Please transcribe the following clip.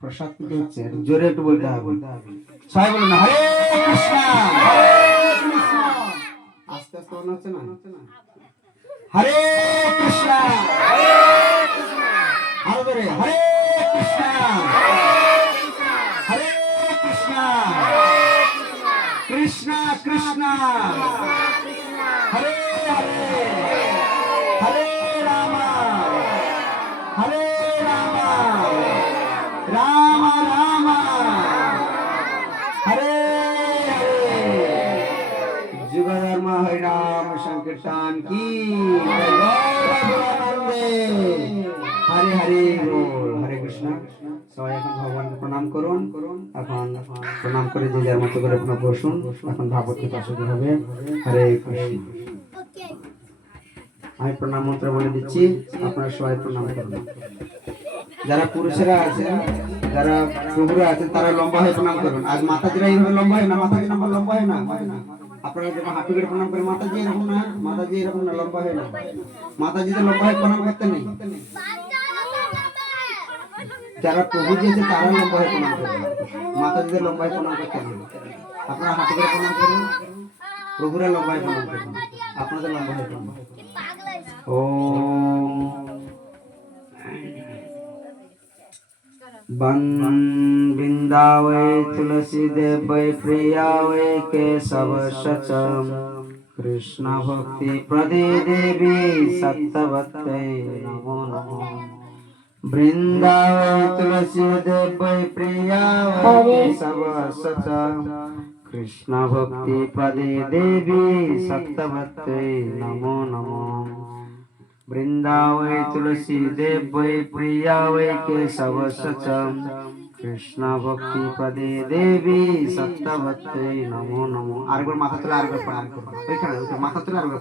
প্রসাদ পেতে হচ্ছে জোরে একটু বলতে হবে। সবাই বলুন হরে কৃষ্ণ। আস্তে আস্তে মনে হচ্ছে না? হরে কৃষ্ণ, আরো ধরে হরে কৃষ্ণ, হরে কৃষ্ণ, কৃষ্ণ কৃষ্ণ, হরে হরে, হরে রাম, হরে রাম, রাম রাম, হরে হরে। যুগধর্ম হরিনাম সংকীর্তন কি হরে হরে বল। হরে কৃষ্ণ। সবাই এখন ভগবানকে প্রণাম করুন। এখন প্রণাম করে যে যার মতো করে আপনার বসুন। এখন ভাগবত কথা শুরু হবে। হরে কৃষ্ণ। আমি প্রণাম মন্ত্র বলে দিচ্ছি, আপনারা সবাই প্রণাম করুন। যারা পুরুষেরা আছেন, যারা প্রভুরা আছেন, তারা লম্বা হয়ে প্রণাম করুন। আজ মাতাজিরা এইভাবে লম্বা হয় না, মাতাজি নাম্বার লম্বা হয় না। আপনারা যখন হাঁটু করে প্রণাম করেন, মাতাজি এরকম না, মাতাজি এরকম না, লম্বা হয় না। মাতাজিদের লম্বা হয়ে প্রণাম করতে নেই। যারা প্রভু দিয়েছে তারা লম্বা হয়ে প্রণাম করবেন, মাতাজিদের লম্বা হয়ে প্রণাম করতে নেই। আপনারা হাঁটু করে প্রণাম করেন, প্রভুরা লম্বা হয়ে প্রণাম করবেন, আপনাদের লম্বা হয়ে প্রণাম। ওম বৃন্দাবৈ তুলসী দেবৈ প্রিয়াবৈ কেশব সচম কৃষ্ণ ভক্তি প্রদে দেবী সত্যবত্যৈ নমো নমো। বৃন্দাবৈ তুলসী দেবৈ প্রিয়াবৈ কেশব সচম কৃষ্ণ ভক্তি প্রদে দেবী সত্যবত্যৈ নমো নমো। বৃন্দাবৈ তুলসী দেবৈ প্রিয়াবৈ কেশব সচম কৃষ্ণ ভক্তি পদে দেবী সত্যবত্যৈ নমো নমো। আরেকবার মাথা তুলে আরেকবার প্রণাম করুন। ওইখানে মাথা তুলে আরেকবার